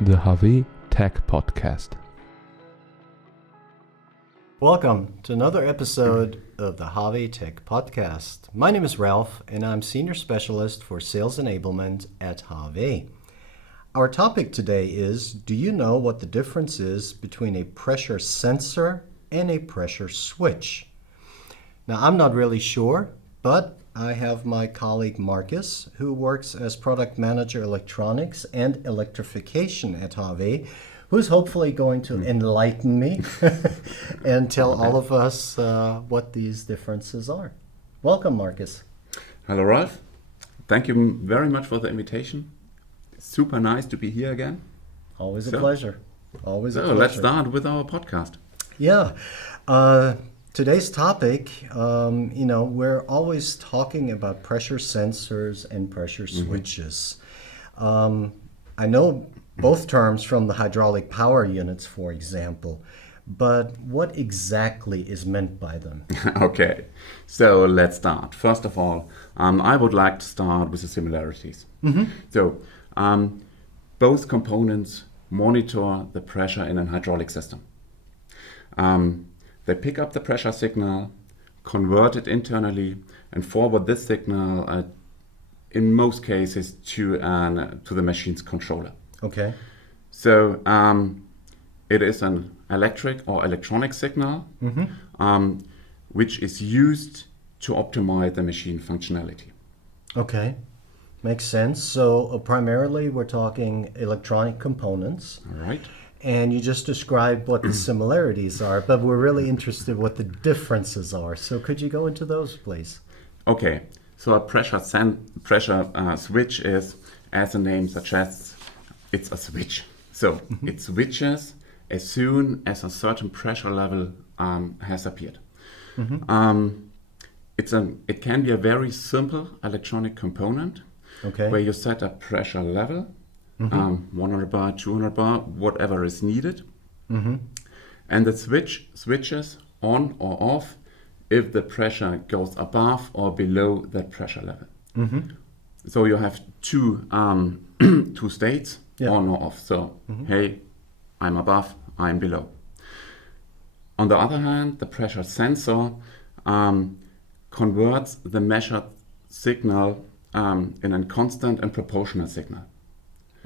the HAWE Tech Podcast. Welcome to another episode of the HAWE Tech Podcast. My name is Ralph, and I'm Senior Specialist for Sales Enablement at HAWE. Our topic today is, do you know what the difference is between a pressure sensor and a pressure switch? Now, I'm not really sure, but I have my colleague Marcus, who works as Product Manager Electronics and Electrification at HAWE, who's hopefully going to enlighten me and tell all of us what these differences are. Welcome, Marcus. Hello, Ralph. Thank you very much for the invitation. Super nice to be here again. Always a pleasure. Always a pleasure. Let's start with our podcast. Yeah. Today's topic, we're always talking about pressure sensors and pressure switches. I know both terms from the hydraulic power units, for example, but what exactly is meant by them? Okay, so let's start. First of all, I would like to start with the similarities. So, both components monitor the pressure in a hydraulic system. They pick up the pressure signal, convert it internally, and forward this signal, in most cases, to the machine's controller. Okay. So it is an electric or electronic signal, which is used to optimize the machine functionality. Okay. Makes sense. So primarily we're talking electronic components. All right. And you just described what the similarities are, but we're really interested what the differences are. So could you go into those, please? Okay. So a pressure switch is, as the name suggests, it's a switch. So it switches as soon as a certain pressure level has appeared. It can be a very simple electronic component, where you set a pressure level, 100 bar, 200 bar, whatever is needed. And the switch switches on or off if the pressure goes above or below that pressure level. So you have two states, on or off. So, hey, I'm above, I'm below. On the other hand, the pressure sensor converts the measured signal in a constant and proportional signal.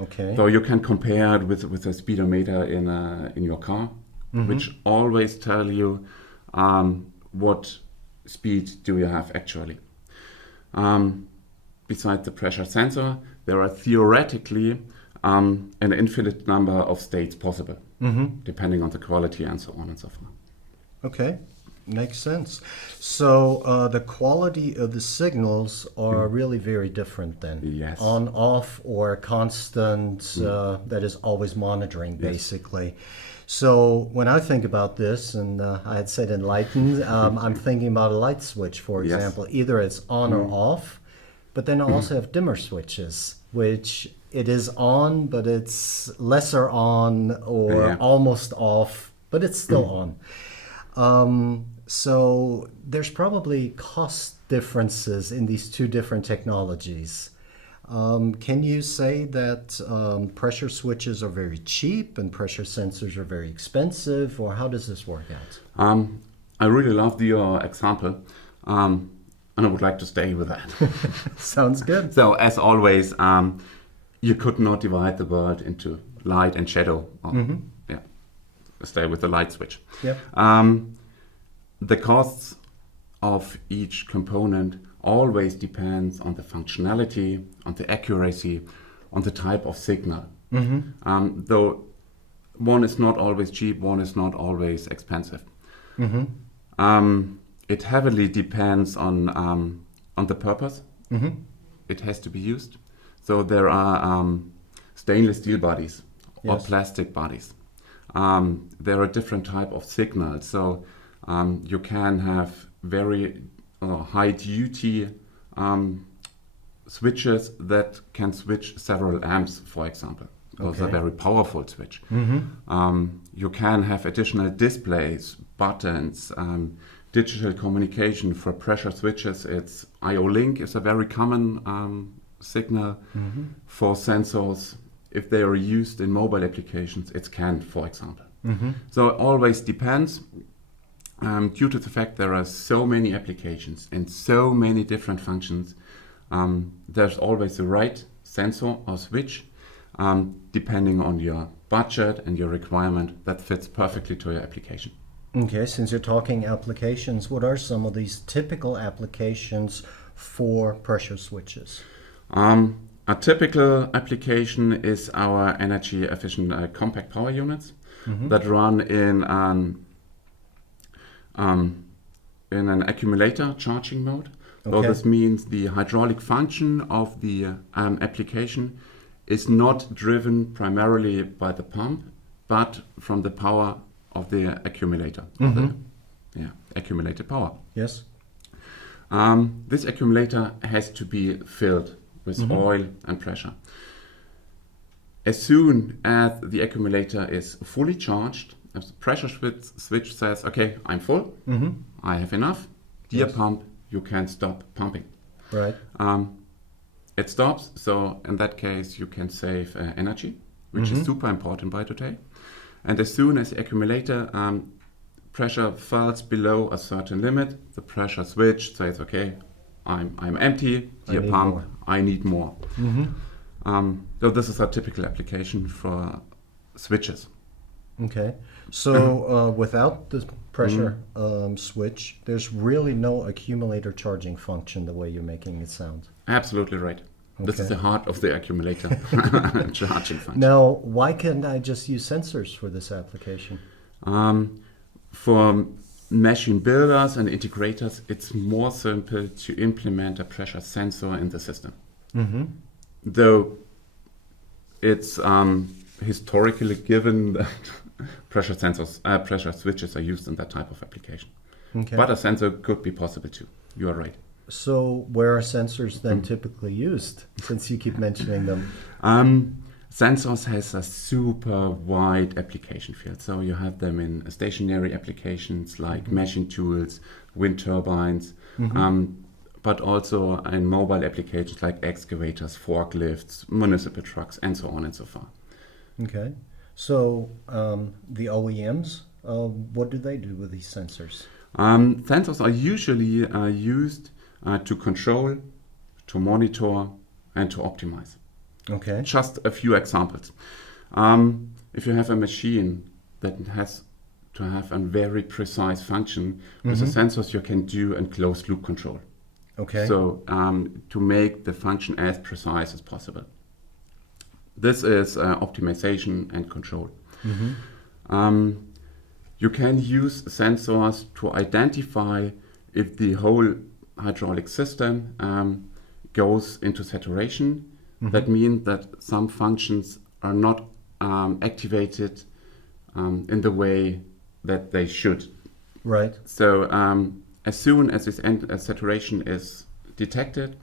Okay. So you can compare it with a speedometer in your car, which always tell you what speed do you have actually. Besides the pressure sensor, there are theoretically an infinite number of states possible, depending on the quality and so on and so forth. Okay, makes sense. So the quality of the signals are really very different then. Yes. On, off, or constant, that is always monitoring, basically. So when I think about this, and I had said enlightened, I'm thinking about a light switch, for example. Either it's on or off, but then I also have dimmer switches, which it is on, but it's lesser on or almost off, but it's still on. So there's probably cost differences in these two different technologies. Can you say that pressure switches are very cheap and pressure sensors are very expensive, or how does this work out? I really loved your example, and I would like to stay with that. Sounds good. So as always, you could not divide the world into light and shadow. Stay with the light switch. Yep. The costs of each component always depends on the functionality, on the accuracy, on the type of signal. Though one is not always cheap, one is not always expensive. It heavily depends on the purpose it has to be used. So there are stainless steel bodies or plastic bodies. There are different type of signals. So you can have very high duty switches that can switch several amps, for example. Those are very powerful switch. You can have additional displays, buttons, digital communication. For pressure switches, it's IO-Link is a very common signal. For sensors, if they are used in mobile applications, it's canned, for example. So it always depends. Due to the fact there are so many applications and so many different functions, there's always the right sensor or switch, depending on your budget and your requirement, that fits perfectly to your application. Okay, since you're talking applications, what are some of these typical applications for pressure switches? A typical application is our energy efficient compact power units that run in an accumulator charging mode. So this means the hydraulic function of the application is not driven primarily by the pump, but from the power of the accumulator, accumulated power. Yes. This accumulator has to be filled with oil and pressure. As soon as the accumulator is fully charged, if the pressure switch says, okay, I'm full, I have enough, dear pump, you can stop pumping. Right. It stops, so in that case you can save energy, which is super important by today. And as soon as the accumulator pressure falls below a certain limit, the pressure switch says, okay, I'm empty, dear pump, more. I need more. So this is a typical application for switches. Okay, so without the pressure switch, there's really no accumulator charging function the way you're making it sound. Absolutely right. This is the heart of the accumulator charging function. Now, why can't I just use sensors for this application? For machine builders and integrators, it's more simple to implement a pressure sensor in the system. Though it's historically given that pressure sensors, pressure switches are used in that type of application. But a sensor could be possible too. You are right. So where are sensors then typically used, since you keep mentioning them? Sensors has a super wide application field. So you have them in stationary applications like meshing tools, wind turbines, but also in mobile applications like excavators, forklifts, municipal trucks, and so on and so forth. Okay. So the OEMs, what do they do with these sensors? Sensors are usually used to control, to monitor, and to optimize. Okay. Just a few examples. If you have a machine that has to have a very precise function, with the sensors you can do a closed loop control. Okay. So to make the function as precise as possible. This is optimization and control. You can use sensors to identify if the whole hydraulic system goes into saturation. That means that some functions are not activated in the way that they should. Right. So as soon as this saturation is detected,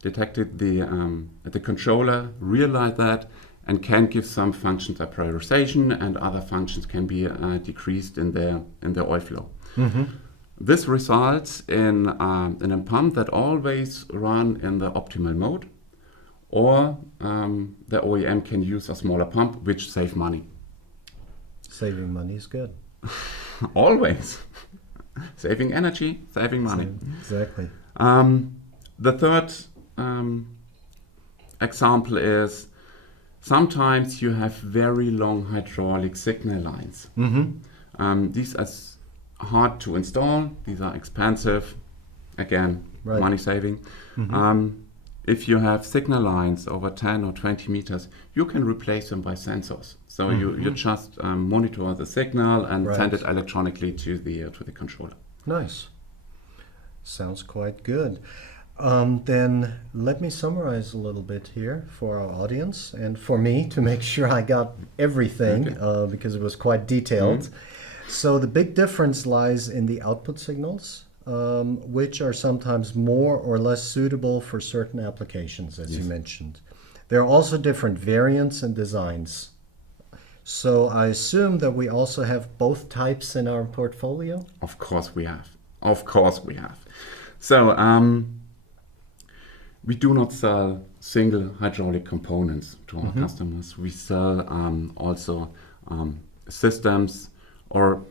the controller realize that and can give some functions a prioritization, and other functions can be decreased in their oil flow. This results in a pump that always run in the optimal mode, or the OEM can use a smaller pump, which save money. Saving money is good. Always. Saving energy, saving money. Exactly. The third example is sometimes you have very long hydraulic signal lines. These are hard to install. These are expensive. Again, money saving. If you have signal lines over 10 or 20 meters, you can replace them by sensors. So you just monitor the signal and send it electronically to the controller. Nice. Sounds quite good. Then let me summarize a little bit here for our audience and for me to make sure I got everything because it was quite detailed. So the big difference lies in the output signals, which are sometimes more or less suitable for certain applications, as you mentioned. There are also different variants and designs. So I assume that we also have both types in our portfolio? Of course we have. So we do not sell single hydraulic components to our customers. We sell also systems or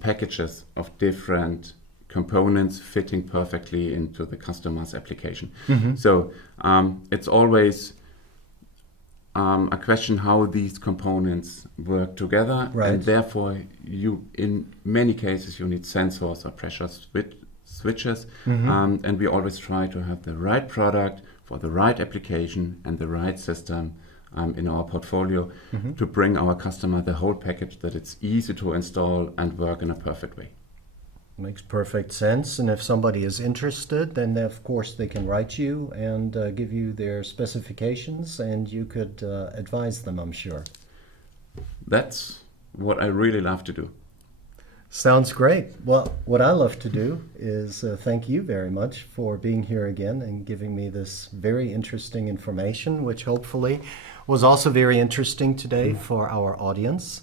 packages of different components fitting perfectly into the customer's application. So it's always a question how these components work together, and therefore in many cases you need sensors or pressure switches, and we always try to have the right product for the right application and the right system in our portfolio to bring our customer the whole package that it's easy to install and work in a perfect way. Makes perfect sense. And if somebody is interested, then of course they can write you and give you their specifications, and you could advise them, I'm sure. That's what I really love to do. Sounds great. Well, what I love to do is thank you very much for being here again and giving me this very interesting information, which hopefully was also very interesting today for our audience.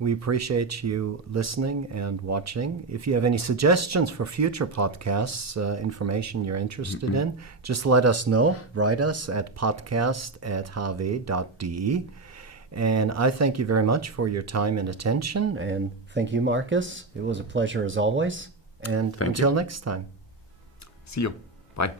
We appreciate you listening and watching. If you have any suggestions for future podcasts, information you're interested in, just let us know. Write us at podcast@hawe.de. And I thank you very much for your time and attention. And thank you, Marcus. It was a pleasure as always. And until next time. See you. Bye.